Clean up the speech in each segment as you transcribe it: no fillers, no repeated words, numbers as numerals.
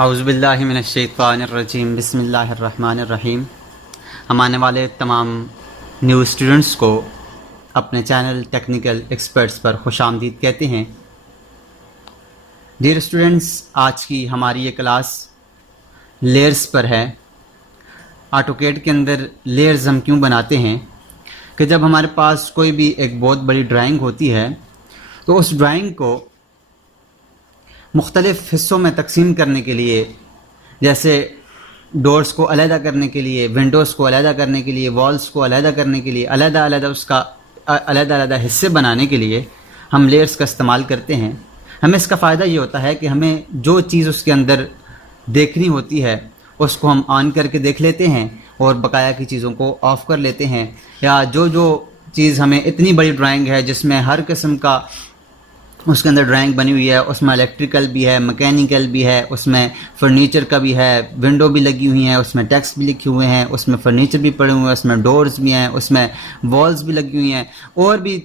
औज़ुबिल्लाहि मिनश्शैतानिर्रजीम बिस्मिल्लाहिर्रहमानिर्रहीम। हम आने वाले तमाम न्यू स्टूडेंट्स को अपने चैनल टेक्निकल एक्सपर्ट्स पर खुशामदीद कहते हैं। डियर स्टूडेंट्स, आज की हमारी ये क्लास लेयर्स पर है। ऑटोकैड के अंदर लेयर्स हम क्यों बनाते हैं कि जब हमारे पास कोई भी एक बहुत बड़ी ड्राइंग होती है तो उस ड्राइंग को मुख्तलिफ़ हिस्सों में तकसीम करने के लिए, जैसे डोर्स को अलहदा करने के लिए, विंडोज़ को अलहदा करने के लिए, वॉल्स को अलहदा करने के लिए, अलहदा हिस्से बनाने के लिए हम लेयर्स का इस्तेमाल करते हैं। हमें इसका फ़ायदा ये होता है कि हमें जो चीज़ उसके अंदर देखनी होती है उसको हम ऑन करके देख लेते हैं और बकाया की चीज़ों को ऑफ़ कर लेते हैं। या जो चीज़ हमें इतनी बड़ी ड्राइंग है जिसमें हर किस्म का उसके अंदर ड्राइंग बनी हुई है, उसमें इलेक्ट्रिकल भी है, मैकेनिकल भी है, उसमें फर्नीचर का भी है, विंडो भी लगी हुई हैं, उसमें टेक्स्ट भी लिखे हुए हैं, उसमें फर्नीचर भी पड़े हुए हैं, उसमें डोर्स भी हैं, उसमें वॉल्स भी लगी हुई हैं, और भी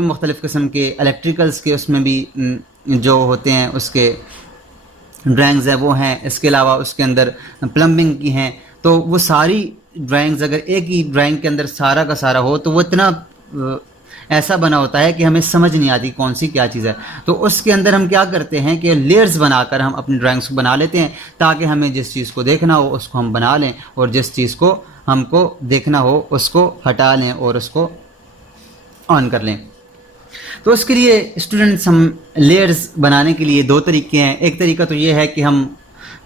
मुख्तलिफ़ किस्म के इलेक्ट्रिकल्स के उसमें भी जो होते हैं उसके ड्राइंग्स हैं वो हैं। इसके अलावा उसके अंदर प्लम्बिंग की हैं। तो वो सारी ड्राइंग्स अगर एक ही ड्राइंग के अंदर सारा का सारा हो तो वो इतना ऐसा बना होता है कि हमें समझ नहीं आती कौन सी क्या चीज़ है। तो उसके अंदर हम क्या करते हैं कि लेयर्स बनाकर हम अपनी ड्राइंग्स को बना लेते हैं ताकि हमें जिस चीज़ को देखना हो उसको हम बना लें और जिस चीज़ को हमको देखना हो उसको हटा लें और उसको ऑन कर लें। तो उसके लिए स्टूडेंट्स, हम लेयर्स बनाने के लिए दो तरीके हैं। एक तरीका तो ये है कि हम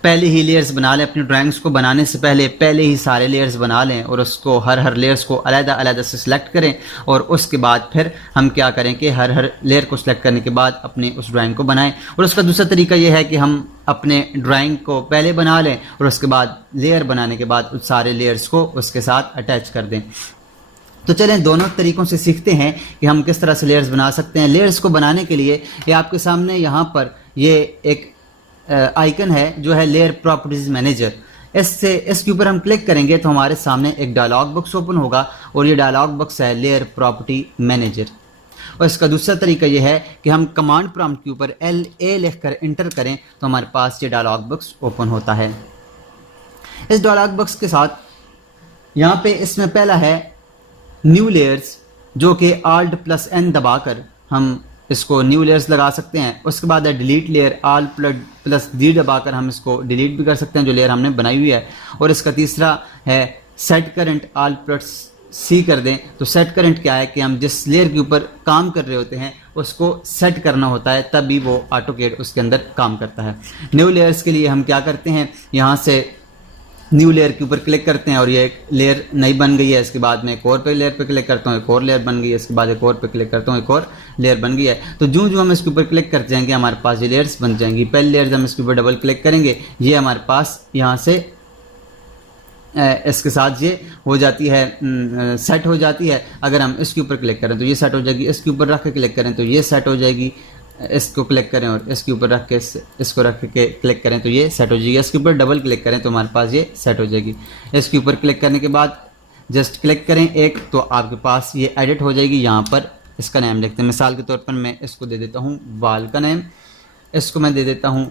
पहले ही लेयर्स बना लें, अपनी ड्राइंग्स को बनाने से पहले ही सारे लेयर्स बना लें और उसको हर लेयर्स को अलग से सिलेक्ट करें। और उसके बाद फिर हम क्या करें कि हर लेयर को सिलेक्ट करने के बाद अपनी उस ड्राइंग को बनाएं। और उसका दूसरा तरीका ये है कि हम अपने ड्राइंग को पहले बना लें और उसके बाद लेयर बनाने के बाद उस सारे लेयर्स को उसके साथ अटैच कर दें। तो चलें दोनों तरीक़ों से सीखते हैं कि हम किस तरह से लेयर्स बना सकते हैं। लेयर्स को बनाने के लिए ये आपके सामने यहाँ पर ये एक आइकन है जो है लेयर प्रॉपर्टीज़ मैनेजर। इसके ऊपर हम क्लिक करेंगे तो हमारे सामने एक डायलॉग बॉक्स ओपन होगा और ये डायलॉग बॉक्स है लेयर प्रॉपर्टी मैनेजर। और इसका दूसरा तरीका ये है कि हम कमांड प्रॉम्प्ट के ऊपर LA लिखकर इंटर करें तो हमारे पास ये डायलॉग बॉक्स ओपन होता है। इस डायलॉग बॉक्स के साथ यहाँ पे इसमें पहला है न्यू लेयर्स, जो कि Alt+N दबाकर हम इसको न्यू लेयर्स लगा सकते हैं। उसके बाद है डिलीट लेयर, Alt+D दबाकर हम इसको डिलीट भी कर सकते हैं जो लेयर हमने बनाई हुई है। और इसका तीसरा है सेट करंट, Alt+C कर दें। तो सेट करंट क्या है कि हम जिस लेयर के ऊपर काम कर रहे होते हैं उसको सेट करना होता है, तभी वो ऑटोकैड उसके अंदर काम करता है। न्यू लेयर्स के लिए हम क्या करते हैं, यहाँ से न्यू लेयर के ऊपर क्लिक करते हैं और ये एक लेयर नई बन गई है। इसके बाद में एक और पे लेयर पे क्लिक करता हूँ, एक और लेयर बन गई है। इसके बाद एक और पे क्लिक करता हूँ, एक और लेयर बन गई है। तो जो हम इसके ऊपर क्लिक करते जाएंगे हमारे पास ये लेयर्स बन जाएंगी। पहली लेयर हम इसके ऊपर डबल क्लिक करेंगे, ये हमारे पास यहाँ से इसके साथ ये हो जाती है, सेट हो जाती है। अगर हम इसके ऊपर क्लिक करें तो ये सेट हो जाएगी, इसके ऊपर रख के क्लिक करें तो ये सेट हो जाएगी, इसको क्लिक करें और इसके ऊपर रख के इसको रख के क्लिक करें तो ये सेट हो जाएगी। इसके ऊपर डबल क्लिक करें तो हमारे पास ये सेट हो जाएगी। इसके ऊपर क्लिक करने के बाद जस्ट क्लिक करें एक, तो आपके पास ये एडिट हो जाएगी। यहाँ पर इसका नेम लिखते हैं, मिसाल के तौर पर मैं इसको दे देता हूँ वॉल का नेम, इसको मैं दे देता हूँ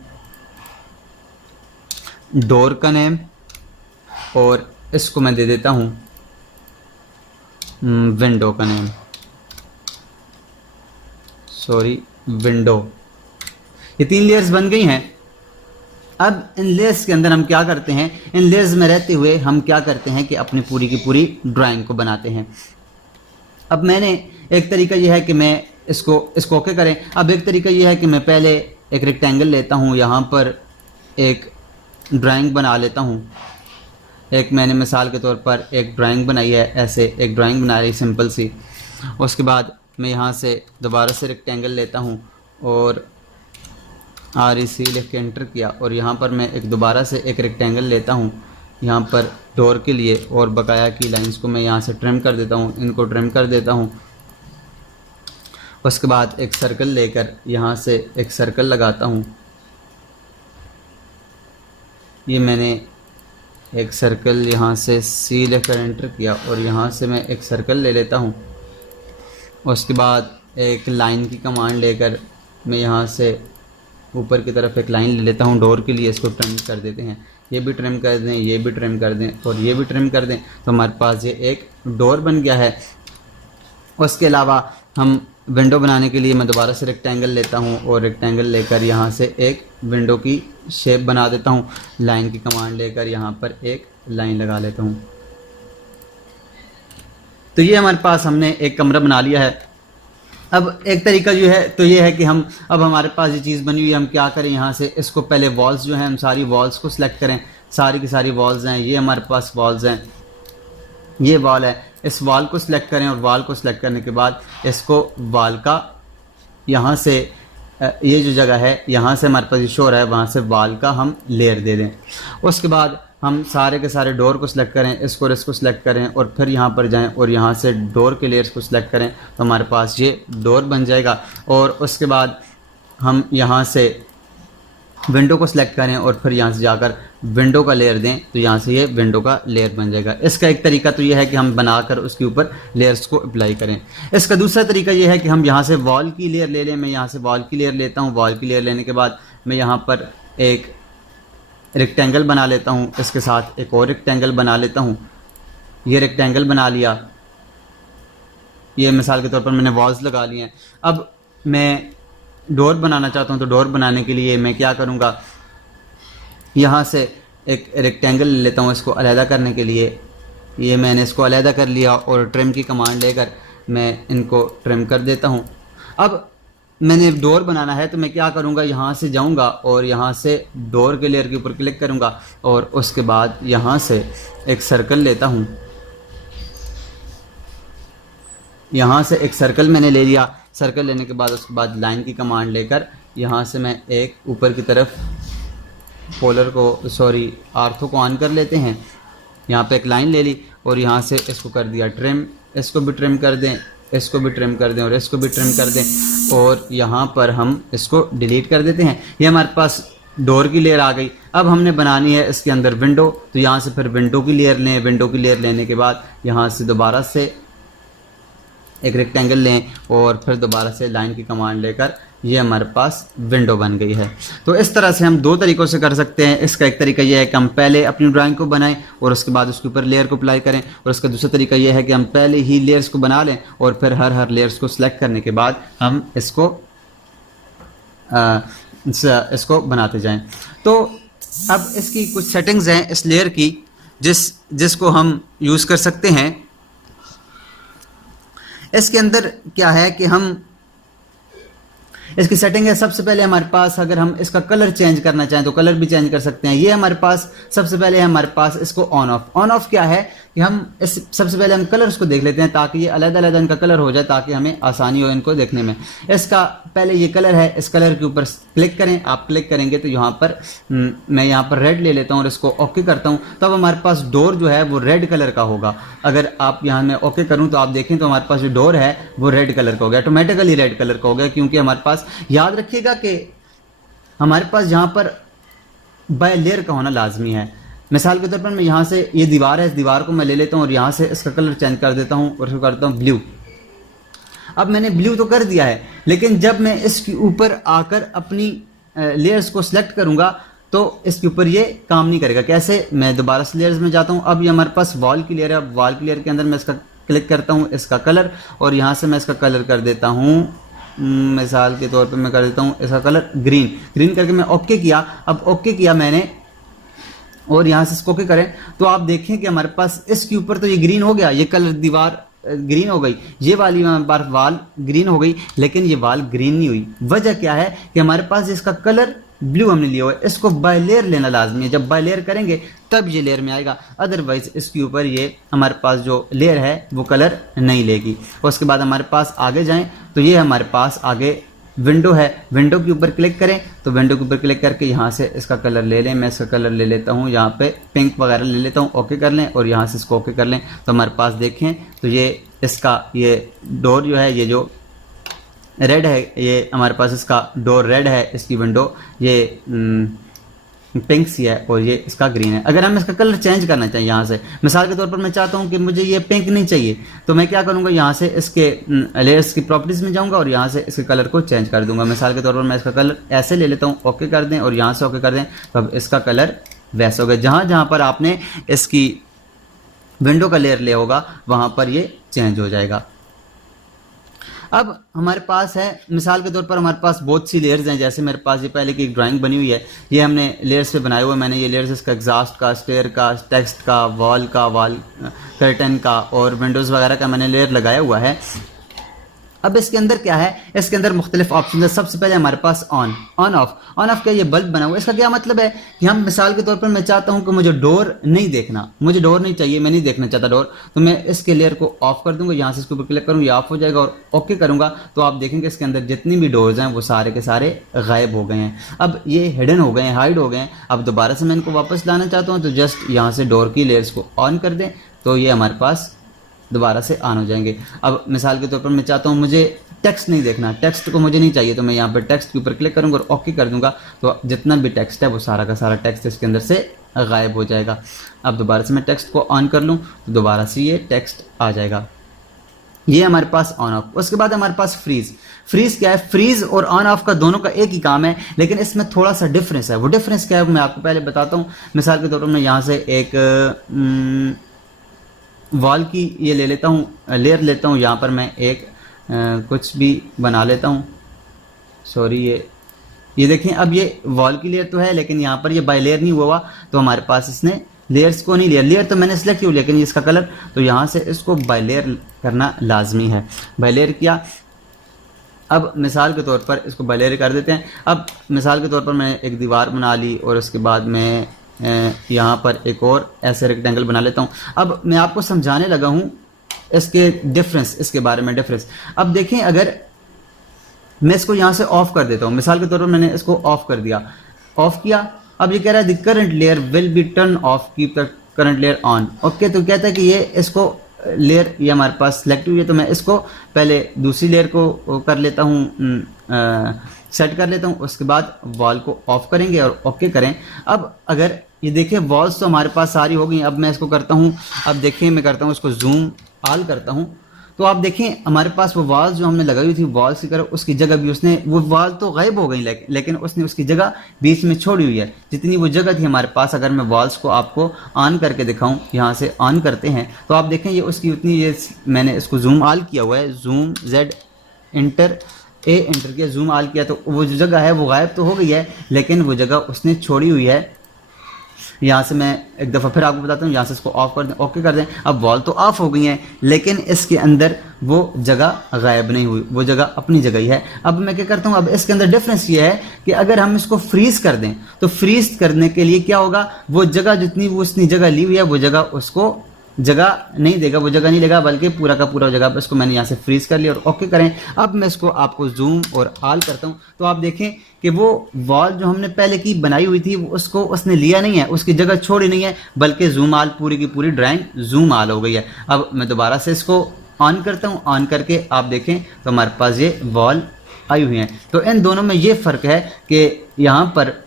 डोर का नेम और इसको मैं दे देता हूँ विंडो का नेम, सॉरी विंडो। ये 3 लेयर्स बन गई हैं। अब इन लेयर्स के अंदर हम क्या करते हैं, इन लेयर्स में रहते हुए हम क्या करते हैं कि अपनी पूरी की पूरी ड्राइंग को बनाते हैं। अब मैंने एक तरीका यह है कि मैं इसको ओके करें। अब एक तरीका यह है कि मैं पहले एक रेक्टेंगल लेता हूँ, यहाँ पर एक ड्राइंग बना लेता हूँ। एक मैंने मिसाल के तौर पर एक ड्राइंग बनाई है, ऐसे एक ड्राइंग बना रही सिंपल सी। उसके बाद मैं यहाँ से दोबारा से रेक्टेंगल लेता हूँ और REC लिख के एंटर किया और यहाँ पर मैं एक दोबारा से एक रेक्टेंगल लेता हूँ यहाँ पर डोर के लिए और बकाया की लाइंस को मैं यहाँ से ट्रिम कर देता हूँ, इनको ट्रिम कर देता हूँ। उसके बाद एक सर्कल लेकर यहाँ से एक सर्कल लगाता हूँ। ये मैंने एक सर्कल यहाँ से C लेकर एंटर किया और यहाँ से मैं एक सर्कल ले लेता हूँ। उसके बाद एक लाइन की कमांड लेकर मैं यहाँ से ऊपर की तरफ एक लाइन ले लेता हूँ डोर के लिए, इसको ट्रिम कर देते हैं। ये भी ट्रिम कर दें, ये भी ट्रिम कर दें और ये भी ट्रिम कर दें, तो हमारे पास ये एक डोर बन गया है। उसके अलावा हम विंडो बनाने के लिए मैं दोबारा से रेक्टेंगल लेता हूँ और रेक्टेंगल लेकर यहाँ से एक विंडो की शेप बना देता हूँ। लाइन की कमांड लेकर यहाँ पर एक लाइन लगा लेता हूँ। तो ये हमारे पास हमने एक कमरा बना लिया है। अब एक तरीका जो है तो ये है कि हम अब हमारे पास ये चीज़ बनी हुई है, हम क्या करें, यहाँ से इसको पहले वॉल्स जो हैं हम सारी वॉल्स को सिलेक्ट करें। सारी की सारी वॉल्स हैं, ये हमारे पास वॉल्स हैं, ये वॉल है, इस वॉल को सिलेक्ट करें और वॉल को सिलेक्ट करने के बाद इसको वॉल का यहाँ से ये जो जगह है यहाँ से हमारे पास शो रहा है वहाँ से वॉल का हम लेयर दे दें। उसके बाद हम सारे के सारे डोर को सिलेक्ट करें, इसको और इसको सिलेक्ट करें और फिर यहाँ पर जाएं और यहाँ से डोर के लेयर्स को सिलेक्ट करें, तो हमारे पास ये डोर बन जाएगा। और उसके बाद हम यहाँ से विंडो को सिलेक्ट करें और फिर यहाँ से जाकर विंडो का लेयर दें, तो यहाँ से ये विंडो का लेयर बन जाएगा। इसका एक तरीका तो ये है कि हम बनाकर उसके ऊपर लेयर्स को अप्लाई करें। इसका दूसरा तरीका ये है कि हम यहाँ से वॉल की लेयर ले लें। मैं यहाँ से वॉल की लेयर लेता हूँ। वॉल की लेयर लेने के बाद मैं यहाँ पर एक रेक्टेंगल बना लेता हूँ, इसके साथ एक और रेक्टेंगल बना लेता हूँ। ये रेक्टेंगल बना लिया, ये मिसाल के तौर पर मैंने वॉल्स लगा लिए हैं। अब मैं डोर बनाना चाहता हूँ, तो डोर बनाने के लिए मैं क्या करूँगा, यहाँ से एक रेक्टेंगल ले लेता हूँ इसको अलहदा करने के लिए। ये मैंने इसको अलहदा कर लिया और ट्रिम की कमांड लेकर मैं इनको ट्रिम कर देता हूँ। अब मैंने डोर बनाना है तो मैं क्या करूँगा, यहाँ से जाऊँगा और यहाँ से डोर के लेयर के ऊपर क्लिक करूँगा और उसके बाद यहाँ से एक सर्कल लेता हूँ। यहाँ से एक सर्कल मैंने ले लिया। सर्कल लेने के बाद उसके बाद लाइन की कमांड लेकर यहाँ से मैं एक ऊपर की तरफ पोलर को आर्थो को ऑन कर लेते हैं। यहाँ पे एक लाइन ले ली और यहाँ से इसको कर दिया ट्रिम। इसको भी ट्रिम कर दें, इसको भी ट्रिम कर दें और इसको भी ट्रिम कर दें और यहाँ पर हम इसको डिलीट कर देते हैं। ये हमारे पास डोर की लेयर आ गई। अब हमने बनानी है इसके अंदर विंडो, तो यहाँ से फिर विंडो की लेयर लें। विंडो की लेयर लेने के बाद यहाँ से दोबारा से एक रेक्टेंगल लें और फिर दोबारा से लाइन की कमांड लेकर ये हमारे पास विंडो बन गई है। तो इस तरह से हम दो तरीक़ों से कर सकते हैं। इसका एक तरीका यह है कि हम पहले अपनी ड्राइंग को बनाएं और उसके बाद उसके ऊपर लेयर को अप्लाई करें, और उसका दूसरा तरीका यह है कि हम पहले ही लेयर्स को बना लें और फिर हर लेयर्स को सिलेक्ट करने के बाद हम इसको बनाते जाएं। तो अब इसकी कुछ सेटिंग्स हैं इस लेयर की जिसको हम यूज़ कर सकते हैं। इसके अंदर क्या है कि हम इसकी सेटिंग है, सबसे पहले हमारे पास अगर हम इसका कलर चेंज करना चाहें तो कलर भी चेंज कर सकते हैं। ये हमारे पास सबसे पहले है हमारे पास इसको ऑन ऑफ। ऑन ऑफ क्या है कि हम इस सबसे पहले हम कलर्स को देख लेते हैं ताकि ये अलग-अलग इनका कलर हो जाए, ताकि हमें आसानी हो इनको देखने में। इसका पहले ये कलर है, इस कलर के ऊपर क्लिक करें। आप क्लिक करेंगे तो यहाँ पर मैं यहाँ पर रेड ले लेता हूँ और इसको ओके करता हूँ, तब हमारे पास डोर जो है वो रेड कलर का होगा। अगर आप यहाँ मैं ओके करूँ तो आप देखें तो हमारे पास जो डोर है वो रेड कलर का हो गया, ऑटोमेटिकली रेड कलर का हो गया, क्योंकि हमारे पास याद रखिएगा कि हमारे पास यहाँ पर बाय लेयर का होना लाजमी है। मिसाल के तौर पर मैं यहाँ से ये दीवार है, इस दीवार को मैं ले लेता हूँ और यहाँ से इसका कलर चेंज कर देता हूँ और इसको करता हूँ ब्लू। अब मैंने ब्लू तो कर दिया है, लेकिन जब मैं इसके ऊपर आकर अपनी लेयर्स को सिलेक्ट करूँगा तो इसके ऊपर ये काम नहीं करेगा। कैसे, मैं दोबारा से लेयर्स में जाता हूँ। अब ये हमारे पास वॉल की लेयर है। वॉल की लेयर के अंदर मैं इसका क्लिक करता हूँ, इसका कलर, और यहाँ से मैं इसका कलर कर देता हूँ, मिसाल के तौर पे मैं कर देता हूँ इसका कलर ग्रीन करके मैं ओके किया। अब ओके किया मैंने और यहाँ से इसको ओके करें तो आप देखें कि हमारे पास इसके ऊपर तो ये ग्रीन हो गया, ये कलर दीवार ग्रीन हो गई, ये वाली हमारे पास वाल ग्रीन हो गई, लेकिन ये वाल ग्रीन नहीं हुई। वजह क्या है कि हमारे पास इसका कलर ब्लू हमने लिया हुआ है। इसको बाय लेयर लेना लाजमी है। जब बाय लेयर करेंगे तब ये लेयर में आएगा, अदरवाइज इसके ऊपर ये हमारे पास जो लेयर है वो कलर नहीं लेगी। उसके बाद हमारे पास आगे जाएं तो ये हमारे पास आगे विंडो है। विंडो के ऊपर क्लिक करें तो विंडो के ऊपर क्लिक करके यहाँ से इसका कलर ले लें। मैं इसका कलर ले लेता हूँ, यहाँ पे पिंक वगैरह ले लेता हूँ, ओके कर लें और यहाँ से इसको ओके कर लें तो हमारे पास देखें तो ये इसका ये डोर जो है, ये जो रेड है, ये हमारे पास इसका डोर रेड है, इसकी विंडो ये पिंक सी है और ये इसका ग्रीन है। अगर हम इसका कलर चेंज करना चाहिए यहाँ से, मिसाल के तौर पर मैं चाहता हूँ कि मुझे ये पिंक नहीं चाहिए, तो मैं क्या करूँगा, यहाँ से इसके लेयर्स की प्रॉपर्टीज़ में जाऊँगा और यहाँ से इसके कलर को चेंज कर दूँगा। मिसाल के तौर पर मैं इसका कलर ऐसे ले लेता हूँ, ओके कर दें और यहाँ से ओके कर दें, तो अब इसका कलर वैसा हो गया। जहाँ जहाँ पर आपने इसकी विंडो का लेयर लिया होगा वहाँ पर ये चेंज हो जाएगा। अब हमारे पास है, मिसाल के तौर पर हमारे पास बहुत सी लेयर्स हैं, जैसे मेरे पास ये पहले की एक ड्राइंग बनी हुई है, ये हमने लेयर्स पे बनाए हुए, मैंने ये लेयर्स इसका एग्जॉस्ट का, स्टेयर का, टेक्स्ट का, वॉल कर्टन का और विंडोज़ वगैरह का मैंने लेयर लगाया हुआ है। अब इसके अंदर क्या है, इसके अंदर मुख्तलिफ ऑप्शन है। सबसे पहले हमारे पास ऑन ऑफ का ये बल्ब बना हुआ है। इसका क्या मतलब है कि हम मिसाल के तौर पर मैं चाहता हूं कि मुझे डोर नहीं देखना, मुझे डोर नहीं चाहिए, मैं नहीं देखना चाहता डोर, तो मैं इसके लेयर को ऑफ कर दूंगा, यहाँ से इसके ऊपर क्लिक करूँगा, ये ऑफ हो जाएगा और ओके करूँगा, तो आप देखेंगे इसके अंदर जितनी भी डोर्स हैं वो सारे के सारे गायब हो गए हैं। अब ये हिडन हो गए हैं, हाइड हो गए हैं। अब दोबारा से मैं इनको वापस लाना चाहता हूँ तो जस्ट यहाँ से डोर की लेयर्स को ऑन कर दें तो ये हमारे पास दोबारा से ऑन हो जाएंगे। अब मिसाल के तौर पर मैं चाहता हूँ मुझे टेक्स्ट नहीं देखना, टेक्स्ट को मुझे नहीं चाहिए, तो मैं यहाँ पर टेक्स्ट के ऊपर क्लिक करूँगा और ओके कर दूंगा, तो जितना भी टेक्स्ट है वो सारा का सारा टेक्स्ट इसके अंदर से गायब हो जाएगा। अब दोबारा से मैं टेक्स्ट को ऑन कर लूँ तो दोबारा से ये टेक्स्ट आ जाएगा। ये हमारे पास ऑन ऑफ। उसके बाद हमारे पास फ्रीज क्या है, फ्रीज और ऑन ऑफ का दोनों का एक ही काम है, लेकिन इसमें थोड़ा सा डिफरेंस है। वो डिफरेंस क्या है मैं आपको पहले बताता हूँ। मिसाल के तौर पर मैं यहाँ से एक वॉल की ये ले लेता हूँ, लेयर लेता हूँ, यहाँ पर मैं एक कुछ भी बना लेता हूँ। सॉरी, ये देखें, अब ये वॉल की लेयर तो है लेकिन यहाँ पर ये बाय लेयर नहीं हुआ, तो हमारे पास इसने लेयर्स को नहीं लिया। लेयर तो मैंने सिलेक्ट किया लेकिन इसका कलर, तो यहाँ से इसको बाय लेयर करना लाजमी है। बाय लेयर किया। अब मिसाल के तौर पर इसको बाय लेयर कर देते हैं। अब मिसाल के तौर पर मैंने एक दीवार बना ली और उसके बाद मैं यहाँ पर एक और ऐसे रेक्टेंगल बना लेता हूँ। अब मैं आपको समझाने लगा हूँ इसके डिफरेंस, इसके बारे में डिफरेंस। अब देखें, अगर मैं इसको यहाँ से ऑफ कर देता हूँ, मिसाल के तौर पर मैंने इसको ऑफ कर दिया, ऑफ किया, अब ये कह रहा है the current layer will be turn off, keep the current layer on. Okay, तो कहता है कि ये इसको लेयर ये हमारे पास सेलेक्ट हुई है, तो मैं इसको पहले दूसरी लेयर को कर लेता हूँ, सेट कर लेता हूँ, उसके बाद वॉल को ऑफ करेंगे और ओके करें। अब अगर ये देखें वॉल्स तो हमारे पास सारी हो गई। अब मैं इसको करता हूँ, अब देखिए मैं करता हूँ इसको जूम आल करता हूँ, तो आप देखें हमारे पास वो वॉल्स जो हमने लगाई हुई थी वॉल्स की तरफ, उसकी जगह भी उसने, वो वॉल तो गायब हो गई लेकिन उसने उसकी जगह बीच में छोड़ी हुई है। जितनी वो जगह थी हमारे पास, अगर मैं वॉल्स को आपको ऑन करके दिखाऊं, यहाँ से ऑन करते हैं तो आप देखें ये उसकी उतनी, ये मैंने इसको जूम आल किया हुआ है, जूम जेड इंटर किया, जूम आल किया, तो वो जो जगह है वो गायब तो हो गई है लेकिन वो जगह उसने छोड़ी हुई है। यहाँ से मैं एक दफ़ा फिर आपको बताता हूँ, यहाँ से इसको ऑफ कर दें, ओके कर दें। अब वॉल तो ऑफ हो गई है लेकिन इसके अंदर वो जगह गायब नहीं हुई, वो जगह अपनी जगह ही है। अब मैं क्या करता हूँ, अब इसके अंदर डिफरेंस ये है कि अगर हम इसको फ्रीज कर दें तो फ्रीज करने के लिए क्या होगा, वो जगह जितनी वो उसने जगह ली हुई है वो जगह उसको जगह नहीं देगा, वो जगह नहीं लेगा, बल्कि पूरा का पूरा जगह पर इसको मैंने यहाँ से फ्रीज कर लिया और ओके करें। अब मैं इसको आपको जूम और आल करता हूँ तो आप देखें कि वो वॉल जो हमने पहले की बनाई हुई थी उसको उसने लिया नहीं है, उसकी जगह छोड़ी नहीं है, बल्कि जूम आल पूरी की पूरी ड्राइंग जूम आल हो गई है। अब मैं दोबारा से इसको ऑन करता हूँ, ऑन करके आप देखें तो हमारे पास ये वॉल आई हुई हैं। तो इन दोनों में ये फ़र्क है कि यहाँ पर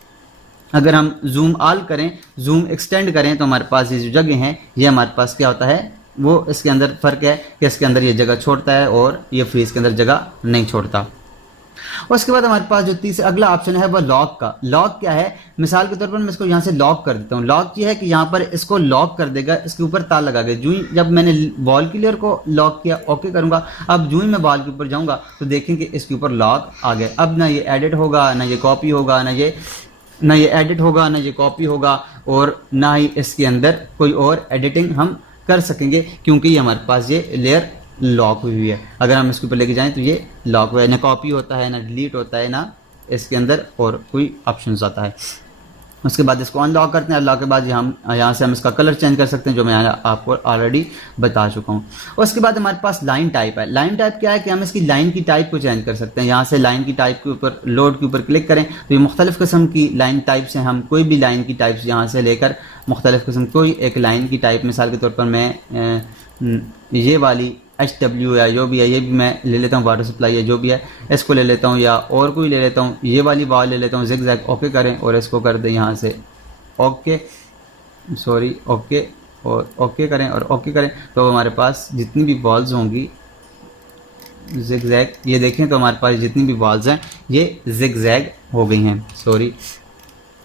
अगर हम जूम आल करें, जूम एक्सटेंड करें, तो हमारे पास ये जो जगह हैं ये हमारे पास क्या होता है, वो इसके अंदर फ़र्क है कि इसके अंदर ये जगह छोड़ता है और ये फ्रीज के अंदर जगह नहीं छोड़ता। उसके बाद हमारे पास जो तीसरा अगला ऑप्शन है वो लॉक का। लॉक क्या है, मिसाल के तौर पर मैं इसको यहाँ से लॉक कर देता हूँ। लॉक ये है कि यहाँ पर इसको लॉक कर देगा, इसके ऊपर ताला लगा के, जो जब मैंने वॉल की लेयर को लॉक किया, ओके करूँगा, अब जो ही मैं वॉल के ऊपर जाऊँगा तो देखेंगे इसके ऊपर लॉक आ गया। अब ना ये एडिट होगा, ना ये कॉपी होगा, ना ये एडिट होगा, ना ये कॉपी होगा, और ना ही इसके अंदर कोई और एडिटिंग हम कर सकेंगे क्योंकि ये हमारे पास ये लेयर लॉक हुई है। अगर हम इसके ऊपर लेके जाएं तो ये लॉक हुआ है, ना कॉपी होता है, ना डिलीट होता है, ना इसके अंदर और कोई ऑप्शन आता है। उसके बाद इसको अनलॉक करते हैं। अनलॉक के बाद यहाँ से हम इसका कलर चेंज कर सकते हैं, जो मैं आपको ऑलरेडी बता चुका हूँ। उसके बाद हमारे पास लाइन टाइप है। लाइन टाइप क्या है कि हम इसकी लाइन की टाइप को चेंज कर सकते हैं। यहाँ से लाइन की टाइप के ऊपर, लोड के ऊपर क्लिक करें तो ये मुख्तलिफ़ किस्म की लाइन टाइप्स हैं। हम कोई भी लाइन की टाइप्स यहाँ से लेकर मुख्तलिफ़ किस्म, कोई एक लाइन की टाइप, मिसाल के तौर पर मैं ये वाली HW या जो भी है, ये भी मैं ले लेता हूँ, वाटर सप्लाई है जो भी है, इसको ले लेता हूँ, या और कोई ले लेता हूँ, ये वाली वॉल ले लेता हूँ, ज़िग ज़ैग, ओके करें और इसको कर दें यहाँ से ओके, सॉरी ओके और ओके करें और ओके करें, तो हमारे पास जितनी भी वॉल्स होंगी जिगजैग, ये देखें तो हमारे पास जितनी भी वॉल्स हैं ये जिगजैग हो गई हैं, सॉरी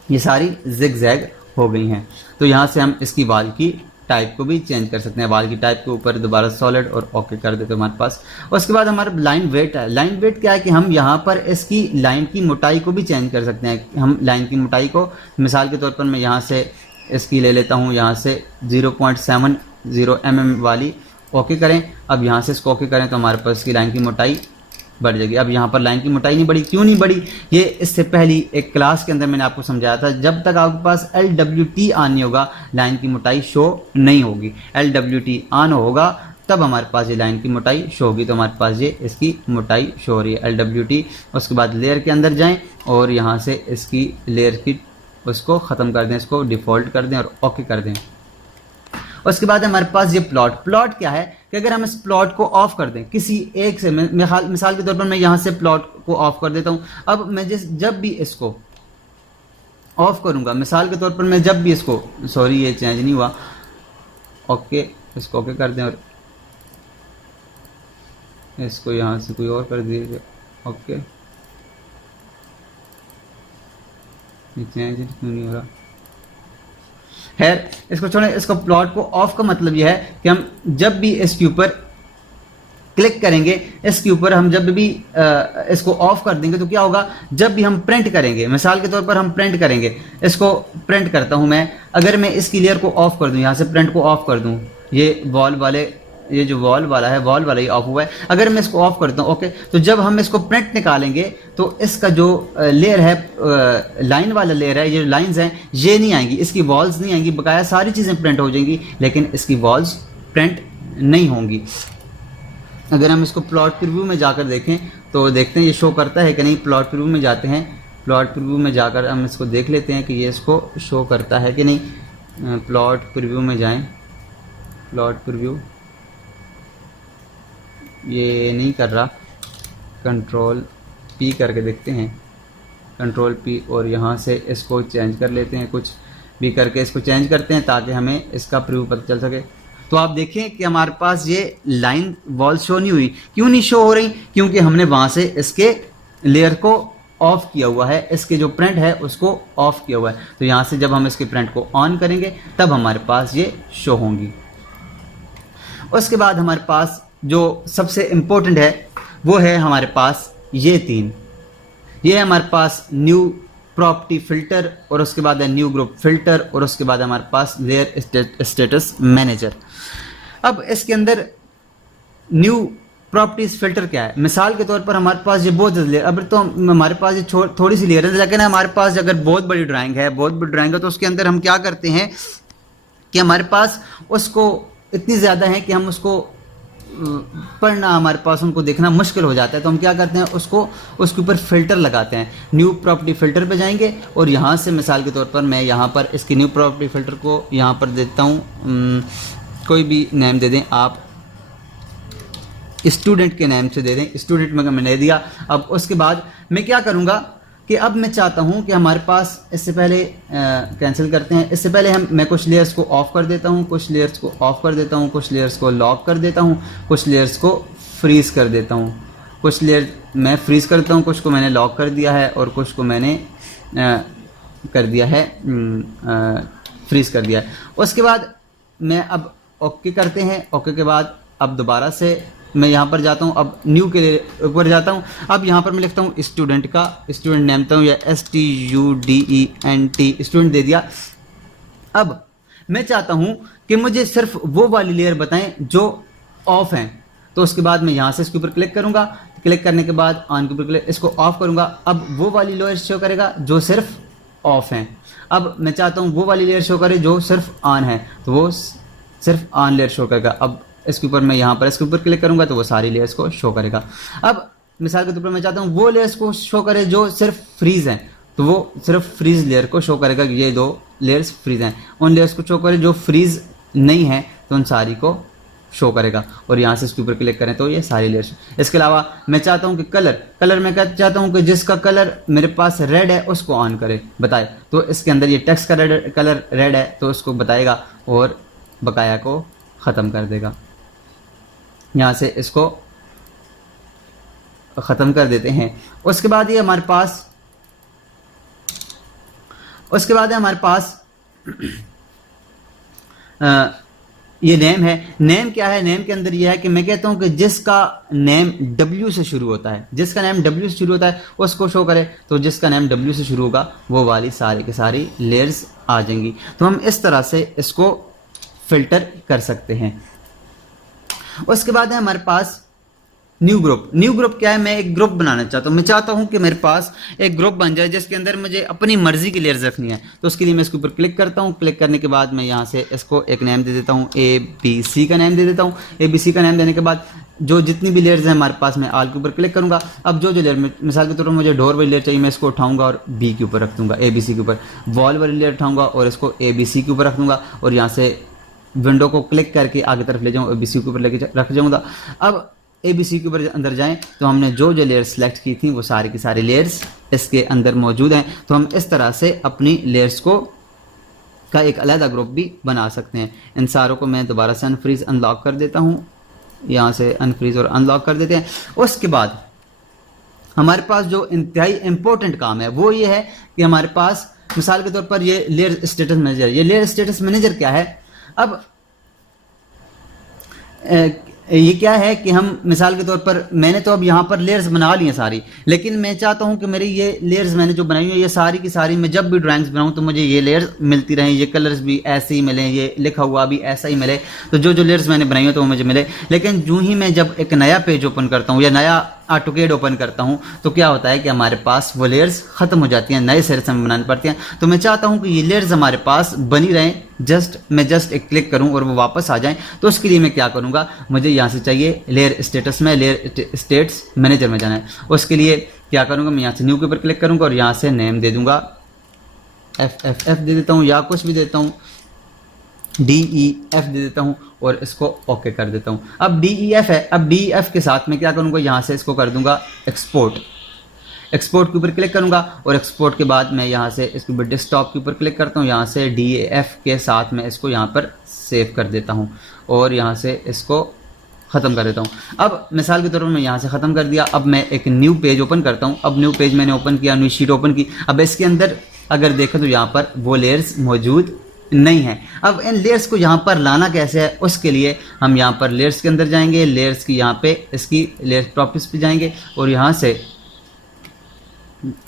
ये सारी जिगजैग हो गई हैं। तो यहाँ से हम इसकी वॉल की टाइप को भी चेंज कर सकते हैं। वॉल की टाइप के ऊपर दोबारा सॉलिड और ओके कर देते हैं हमारे पास। उसके बाद हमारा लाइन वेट है। लाइन वेट क्या है कि हम यहाँ पर इसकी लाइन की मोटाई को भी चेंज कर सकते हैं। हम लाइन की मोटाई को मिसाल के तौर पर मैं यहाँ से इसकी ले लेता हूँ, यहाँ से 0.70 mm वाली, ओके करें। अब यहाँ से इसको ओके करें तो हमारे पास इसकी लाइन की मोटाई बढ़ जाएगी। अब यहाँ पर लाइन की मोटाई नहीं बढ़ी, क्यों नहीं बढ़ी? ये इससे पहली एक क्लास के अंदर मैंने आपको समझाया था, जब तक आपके पास LWT ऑन नहीं होगा लाइन की मोटाई शो नहीं होगी। LWT ऑन होगा तब हमारे पास ये लाइन की मोटाई शो होगी। तो हमारे पास ये इसकी मोटाई शो हो रही है LWT। उसके बाद लेयर के अंदर जाएं और यहाँ से इसकी लेयर की उसको ख़त्म कर दें, इसको डिफ़ॉल्ट कर दें और ओके कर दें। उसके बाद हमारे पास ये प्लॉट क्या है कि अगर हम इस प्लॉट को ऑफ कर दें किसी एक से, मिसाल के तौर पर मैं यहाँ से प्लॉट को ऑफ कर देता हूँ। अब मैं जब भी इसको ऑफ करूँगा, मिसाल के तौर पर मैं जब भी इसको, सॉरी ये चेंज नहीं हुआ, ओके इसको ओके कर दें और इसको यहाँ से कोई और कर दीजिए, ओके चेंज क्यों नहीं हो रहा? खैर इसको छोड़ें। इसको प्लॉट को ऑफ का मतलब यह है कि हम जब भी इसके ऊपर क्लिक करेंगे, इसके ऊपर हम जब भी इसको ऑफ कर देंगे तो क्या होगा, जब भी हम प्रिंट करेंगे, मिसाल के तौर पर हम प्रिंट करेंगे, इसको प्रिंट करता हूं मैं, अगर मैं इसकी लेयर को ऑफ कर दूं, यहाँ से प्रिंट को ऑफ कर दूं, ये वॉल वाले, ये जो वॉल वाला है वॉल वाला ही ऑफ हुआ है, अगर मैं इसको ऑफ करता हूँ ओके, तो जब हम इसको प्रिंट निकालेंगे तो इसका जो लेयर है, लाइन वाला लेयर है, ये जो लाइंस हैं ये नहीं आएंगी, इसकी वॉल्स नहीं आएंगी, बकाया सारी चीज़ें प्रिंट हो जाएंगी लेकिन इसकी वॉल्स प्रिंट नहीं होंगी। अगर हम इसको प्लॉट प्रीव्यू में जाकर देखें तो देखते हैं ये शो करता है कि नहीं। प्लॉट प्रीव्यू में जाते हैं, प्लॉट प्रीव्यू में जाकर हम इसको देख लेते हैं कि ये इसको शो करता है कि नहीं। प्लॉट प्रीव्यू में जाएं, प्लॉट प्रीव्यू ये नहीं कर रहा, कंट्रोल P करके देखते हैं, कंट्रोल P और यहाँ से इसको चेंज कर लेते हैं, कुछ भी करके इसको चेंज करते हैं ताकि हमें इसका प्रीव्यू पता चल सके। तो आप देखें कि हमारे पास ये लाइन वॉल शो नहीं हुई। क्यों नहीं शो हो रही? क्योंकि हमने वहाँ से इसके लेयर को ऑफ किया हुआ है, इसके जो प्रिंट है उसको ऑफ किया हुआ है। तो यहाँ से जब हम इसके प्रिंट को ऑन करेंगे तब हमारे पास ये शो होंगी। उसके बाद हमारे पास जो सबसे इम्पोर्टेंट है वो है हमारे पास ये तीन, ये है हमारे पास न्यू प्रॉपर्टी फिल्टर और उसके बाद है न्यू ग्रुप फिल्टर और उसके बाद हमारे पास लेयर स्टेटस मैनेजर। अब इसके अंदर न्यू प्रॉपर्टीज फिल्टर क्या है? मिसाल के तौर पर हमारे पास ये बहुत लेयर, अब तो हमारे पास ये थोड़ी सी लेयर है, लेकिन हमारे पास अगर बहुत बड़ी ड्राइंग है, बहुत बड़ी ड्राइंग है तो उसके अंदर हम क्या करते हैं कि हमारे पास उसको इतनी ज़्यादा है कि हम उसको पढ़ना, हमारे पास उनको देखना मुश्किल हो जाता है। तो हम क्या करते हैं, उसके ऊपर फ़िल्टर लगाते हैं। न्यू प्रॉपर्टी फ़िल्टर पे जाएंगे और यहाँ से मिसाल के तौर पर मैं यहाँ पर इसकी न्यू प्रॉपर्टी फ़िल्टर को यहाँ पर देता हूँ, कोई भी नेम दे दें आप, स्टूडेंट के नेम से दे दें, स्टूडेंट में मैंने दिया। अब उसके बाद मैं क्या करूँगा कि अब मैं चाहता हूँ कि हमारे पास, इससे पहले कैंसिल करते हैं, इससे पहले मैं कुछ लेयर्स को ऑफ़ कर देता हूँ, कुछ लेयर्स को ऑफ़ कर देता हूँ, कुछ लेयर्स को लॉक कर देता हूँ, कुछ लेयर्स को फ्रीज़ कर देता हूँ, कुछ लेयर मैं फ्रीज़ करता हूँ, कुछ को मैंने लॉक कर दिया है और कुछ को मैंने कर दिया है फ्रीज़ कर दिया है। उसके बाद मैं अब ओके करते हैं, ओके के बाद अब दोबारा से मैं यहाँ पर जाता हूँ, अब न्यू के लिए ऊपर जाता हूँ। अब यहाँ पर मैं लिखता हूँ स्टूडेंट का, स्टूडेंट नेम देता हूँ या STUDENT, स्टूडेंट दे दिया। अब मैं चाहता हूँ कि मुझे सिर्फ वो वाली लेयर बताएं जो ऑफ हैं। तो उसके बाद मैं यहाँ से इसके ऊपर क्लिक करूँगा, क्लिक करने के बाद ऑन के ऊपर क्लिक, इसको ऑफ करूँगा। अब वो वाली लेयर शो करेगा जो सिर्फ ऑफ हैं। अब मैं चाहता हूँ वो वाली लेयर शो करे जो सिर्फ ऑन है, तो वो सिर्फ ऑन लेयर शो करेगा। अब इसके ऊपर मैं यहाँ पर इसके ऊपर क्लिक करूँगा तो वो सारी लेयर्स को शो करेगा। अब मिसाल के तौर पर मैं चाहता हूँ वो लेयर्स को शो करे जो सिर्फ फ्रीज़ हैं, तो वो सिर्फ फ्रीज़ लेयर को शो करेगा कि ये दो लेयर्स फ्रीज़ हैं। उन लेयर्स को शो करे जो फ्रीज़ नहीं है तो उन सारी को शो करेगा। और यहाँ से इसके ऊपर क्लिक करें तो ये सारी लेयर्स। इसके अलावा मैं चाहता हूँ कि कलर मैं चाहता हूँ कि जिसका कलर मेरे पास रेड है उसको ऑन करे बताए, तो इसके अंदर ये टेक्स्ट का कलर रेड है तो उसको बताएगा और बकाया को ख़त्म कर देगा। यहाँ से इसको ख़त्म कर देते हैं। उसके बाद ये हमारे पास ये नेम है। नेम क्या है? नेम के अंदर ये है कि मैं कहता हूं कि जिसका नेम W से शुरू होता है, जिसका नेम W से शुरू होता है उसको शो करे, तो जिसका नेम W से शुरू होगा वो वाली सारी की सारी लेयर्स आ जाएंगी। तो हम इस तरह से इसको फिल्टर कर सकते हैं। उसके बाद है हमारे पास न्यू ग्रुप क्या है? मैं एक ग्रुप बनाना चाहता हूँ। मैं चाहता हूँ कि मेरे पास एक ग्रुप बन जाए जिसके अंदर मुझे अपनी मर्जी की लेयर्स रखनी है। तो उसके लिए मैं इसके ऊपर क्लिक करता हूँ। क्लिक करने के बाद मैं यहाँ से इसको एक नेम दे देता हूँ, ABC का नेम दे देता हूँ। ABC का नेम देने के बाद जो जितनी भी लेयर्स हैं हमारे पास, मैं आल के ऊपर क्लिक करूँगा। अब जो लेयर, मिसाल के तौर पर मुझे डोर वाली लेयर चाहिए, मैं इसको उठाऊँगा और B के ऊपर रख दूँगा, ABC के ऊपर। वॉल वाली लेयर उठाऊँगा और इसको ABC के ऊपर रख दूँगा और यहाँ से विंडो को क्लिक करके आगे तरफ ले जाऊँ, ABC के ऊपर लेके रख जाऊँगा। अब ABC के ऊपर अंदर जाएं तो हमने जो लेयर सेलेक्ट की थी वो सारी की सारी लेयर्स इसके अंदर मौजूद हैं। तो हम इस तरह से अपनी लेयर्स का एक अलग ग्रुप भी बना सकते हैं। इन सारों को मैं दोबारा से अनफ्रीज अनलॉक कर देता हूँ। यहाँ से अनफ्रीज और अनलॉक कर देते हैं। उसके बाद हमारे पास जो इंतहाई इंपॉर्टेंट काम है वो ये है कि हमारे पास मिसाल के तौर पर ये लेयर स्टेटस मैनेजर। ये लेयर स्टेटस मैनेजर क्या है? अब ये क्या है कि हम मिसाल के तौर पर मैंने तो अब यहाँ पर लेयर्स बना ली हैं सारी, लेकिन मैं चाहता हूँ कि मेरी ये लेयर्स मैंने जो बनाई है ये सारी की सारी मैं जब भी ड्राइंग्स बनाऊँ तो मुझे ये लेयर्स मिलती रहें, ये कलर्स भी ऐसे ही मिलें, ये लिखा हुआ भी ऐसा ही मिले। तो जो लेयर्स मैंने बनाई है तो वो मुझे मिले। लेकिन जो ही मैं जब एक नया पेज ओपन करता हूँ या नया ऑटोकैड ओपन करता हूँ तो क्या होता है कि हमारे पास वो लेयर्स ख़त्म हो जाती हैं, नए सिरे से हमें बनानी पड़ती हैं। तो मैं चाहता हूँ कि ये लेयर्स हमारे पास बनी रहें, मैं जस्ट एक क्लिक करूँ और वो वापस आ जाएं। तो उसके लिए मैं क्या करूँगा, मुझे यहाँ से चाहिए लेयर स्टेटस में, लेयर स्टेट्स मैनेजर में जाना है। उसके लिए क्या करूँगा, मैं यहाँ से न्यू के ऊपर क्लिक करूँगा और यहाँ से नेम दे दूँगा, FFF दे देता हूँ या कुछ भी देता हूँ, DEF दे देता हूँ और इसको ओके कर देता हूँ। अब DEF है। अब DEF के साथ मैं क्या करूँगा, यहाँ से इसको कर दूँगा एक्सपोर्ट के ऊपर क्लिक करूँगा और एक्सपोर्ट के बाद मैं यहाँ से इसके ऊपर डेस्कटॉप के ऊपर क्लिक करता हूँ। यहाँ से DEF के साथ मैं इसको यहाँ पर सेव कर देता हूँ और यहाँ से इसको ख़त्म कर देता हूँ। अब मिसाल के तौर पर मैं यहाँ से ख़त्म कर दिया। अब मैं एक न्यू पेज ओपन करता हूँ। अब न्यू पेज मैंने ओपन किया, न्यू शीट ओपन की। अब इसके अंदर अगर देखें तो यहाँ पर वो लेयर्स मौजूद नहीं है। अब इन लेयर्स को यहाँ पर लाना कैसे है, उसके लिए हम यहाँ पर लेयर्स के अंदर जाएंगे, लेयर्स की यहाँ पे इसकी लेयर प्रॉपर्टीज पे जाएंगे और यहाँ से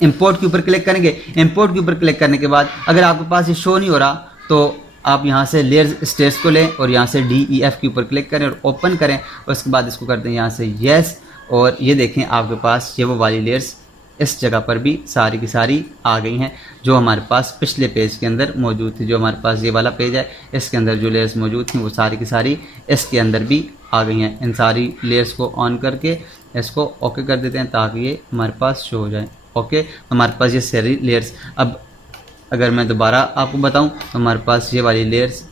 इंपोर्ट के ऊपर क्लिक करेंगे। इंपोर्ट के ऊपर क्लिक करने के बाद अगर आपके पास ये शो नहीं हो रहा तो आप यहाँ से लेयर स्टेट्स को लें और यहाँ से DEF के ऊपर क्लिक करें और ओपन करें। उसके बाद इसको करते हैं यहाँ से यस, और ये देखें आपके पास ये वो वाली लेयर्स इस जगह पर भी सारी की सारी आ गई हैं जो हमारे पास पिछले पेज के अंदर मौजूद थी। जो हमारे पास ये वाला पेज है इसके अंदर जो लेयर्स मौजूद थी वो सारी की सारी इसके अंदर भी आ गई हैं। इन सारी लेयर्स को ऑन करके इसको ओके कर देते हैं ताकि ये हमारे पास शो हो जाए। ओके, हमारे पास ये सारी लेयर्स, अब अगर मैं दोबारा आपको बताऊं तो हमारे पास ये वाली लेयर्स,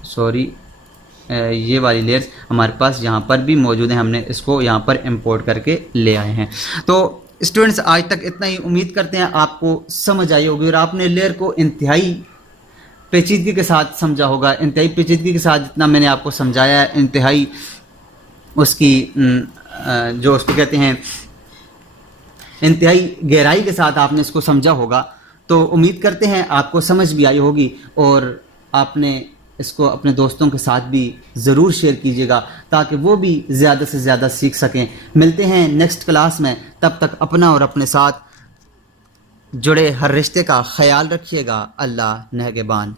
ये वाली लेयर्स हमारे पास यहाँ पर भी मौजूद हैं। हमने इसको यहाँ पर इंपोर्ट करके ले आए हैं। तो स्टूडेंट्स आज तक इतना ही, उम्मीद करते हैं आपको समझ आई होगी और आपने लेयर को इंतहाई पेचीदगी के साथ समझा होगा। इंतहाई पेचीदगी के साथ जितना मैंने आपको समझाया है, इंतहाई उसकी जो उसको कहते हैं इंतहाई गहराई के साथ आपने इसको समझा होगा। तो उम्मीद करते हैं आपको समझ भी आई होगी और आपने इसको अपने दोस्तों के साथ भी ज़रूर शेयर कीजिएगा ताकि वो भी ज़्यादा से ज़्यादा सीख सकें। मिलते हैं नेक्स्ट क्लास में, तब तक अपना और अपने साथ जुड़े हर रिश्ते का ख्याल रखिएगा। अल्लाह नेहगबान।